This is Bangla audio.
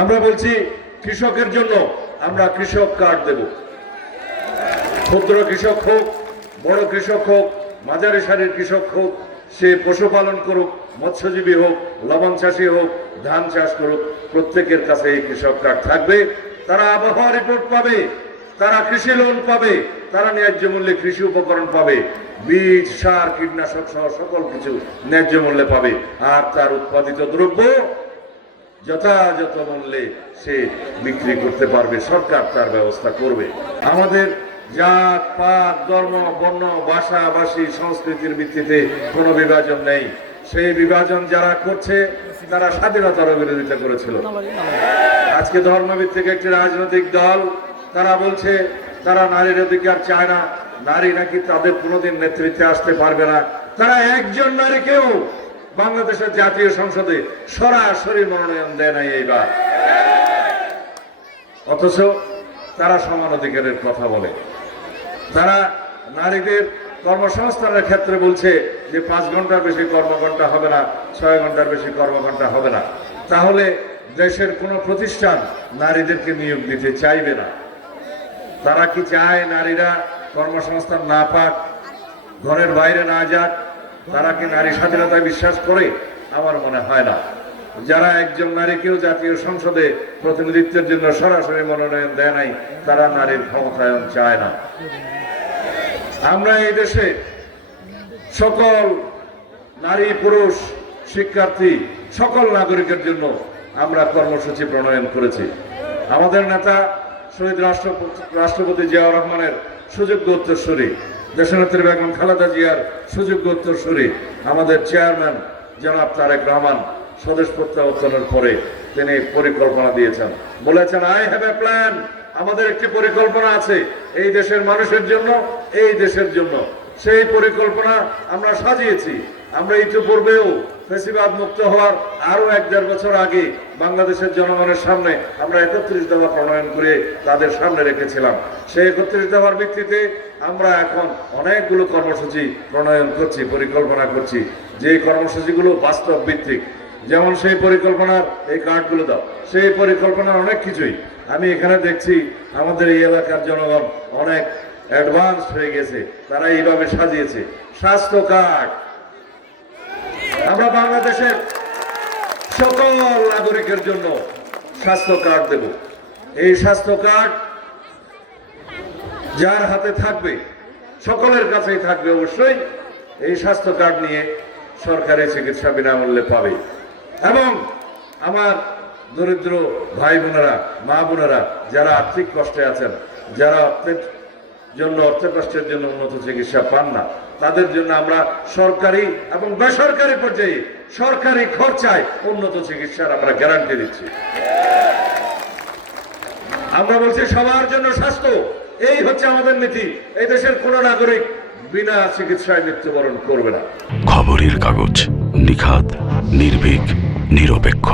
আমরা বলছি কৃষকের জন্য আমরা কৃষক কার্ড দেব। ক্ষুদ্র কৃষক হোক, বড় কৃষক হোক, মাঝারি সারির কৃষক হোক, সে পশুপালন করুক, মৎস্যজীবী হোক, লবণ চাষী হোক, ধান চাষ করুক, প্রত্যেকের কাছে এই কৃষক কার্ড থাকবে। তারা আবহাওয়া রিপোর্ট পাবে, তারা কৃষি লোন পাবে, তারা ন্যায্য মূল্যে কৃষি উপকরণ পাবে, বীজ, সার, কীটনাশক সহ সকল কিছু ন্যায্য মূল্যে পাবে। আর তার উৎপাদিত দ্রব্য যথাযথ মূল্যে সে বিক্রি করতে পারবে, সরকার তার ব্যবস্থা করবে। আমাদের জাত, পাত, ধর্ম, বর্ণ, ভাষা, ভাষী, সংস্কৃতির ভিত্তিতে কোনো বিভাজন নেই। সেই বিভাজন যারা করছে তারা স্বাধীনতার বিরোধিতা করেছিল। আজকে ধর্মভিত্তিক একটি রাজনৈতিক দল তারা বলছে তারা নারীর অধিকার চায় না, নারী নাকি তাদের কোনোদিন নেতৃত্বে আসতে পারবে না। তারা একজন নারীকেও বাংলাদেশের জাতীয় সংসদে সরাসরি মনোনয়ন দেয় নাই এইবার, অথচ তারা সমান অধিকারের কথা বলে। তারা নারীদের কর্মসংস্থানের ক্ষেত্রে বলছে যে 5 ঘন্টার বেশি কর্মঘণ্টা হবে না, 6 ঘন্টার বেশি কর্মঘণ্টা হবে না। তাহলে দেশের কোনো প্রতিষ্ঠান নারীদেরকে নিয়োগ দিতে চাইবে না। তারা কি চায় নারীরা কর্মসংস্থান না পাক, ঘরের বাইরে না যাক? তারা কি নারী স্বাধীনতায় বিশ্বাস করে? আমার মনে হয় না। যারা একজন নারীকেও জাতীয় সংসদে প্রতিনিধিত্বের জন্য সরাসরি মনোনয়ন দেয় নাই, তারা নারীর ক্ষমতায়ন চায় না। আমরা এই দেশে সকল নারী, পুরুষ, শিক্ষার্থী, সকল নাগরিকের জন্য আমরা কর্মসূচি প্রণয়ন করেছি। আমাদের নেতা শহীদ রাষ্ট্রপতি জিয়াউর রহমানের সুযোগ্য উত্তরসূরি, দেশনেত্রী বেগম খালেদা জিয়ার সুযোগ্য উত্তরসূরি আমাদের চেয়ারম্যান জনাব তারেক রহমান স্বদেশ প্রত্যাবর্তনের পরে তিনি পরিকল্পনা দিয়েছেন, বলেছেন আই হ্যাভ এ প্ল্যান। আমাদের একটি পরিকল্পনা আছে এই দেশের মানুষের জন্য, এই দেশের জন্য। সেই পরিকল্পনা আমরা সাজিয়েছি। আমরা ইতিপূর্বেও ফ্যাসিবাদ মুক্ত হওয়ার আরো 1-1.5 বছর আগে বাংলাদেশের জনগণের সামনে আমরা 31 দফা প্রণয়ন করে তাদের সামনে রেখেছিলাম। সেই 31 দফার ভিত্তিতে আমরা এখন অনেকগুলো কর্মসূচি প্রণয়ন করছি, পরিকল্পনা করছি, যে কর্মসূচিগুলো বাস্তব ভিত্তিক। যেমন সেই পরিকল্পনার এই কার্ডগুলো দাও, সেই পরিকল্পনার অনেক কিছুই আমি এখানে দেখছি আমাদের এই এলাকার জনগণ অনেক অ্যাডভান্স হয়ে গেছে, তারা এইভাবে সাজিয়েছে। স্বাস্থ্য কার্ড, আমরা বাংলাদেশের সকল নাগরিকের জন্য স্বাস্থ্য কার্ড দেব। এই স্বাস্থ্য কার্ড যার হাতে থাকবে, সকলের কাছেই থাকবে অবশ্যই, এই স্বাস্থ্য কার্ড নিয়ে সরকারি চিকিৎসা বিনামূল্যে পাবে। এবং আমার দরিদ্র ভাই বোনেরা, মা বোনেরা যারা আর্থিক কষ্টে আছেন, যারা অর্থের কষ্টের জন্য উন্নত চিকিৎসা পান না, তাদের জন্য আমরা সরকারি এবং বেসরকারি পর্যায়ে সরকারি খরচায় উন্নত চিকিৎসার আমরা গ্যারান্টি দিচ্ছি। আমরা বলছি সবার জন্য স্বাস্থ্য, এই হচ্ছে আমাদের নীতি। এই দেশের কোন নাগরিক বিনা চিকিৎসায় মৃত্যুবরণ করবে না। খবরের কাগজ, নিখাত, নির্ভীক, নিরপেক্ষ।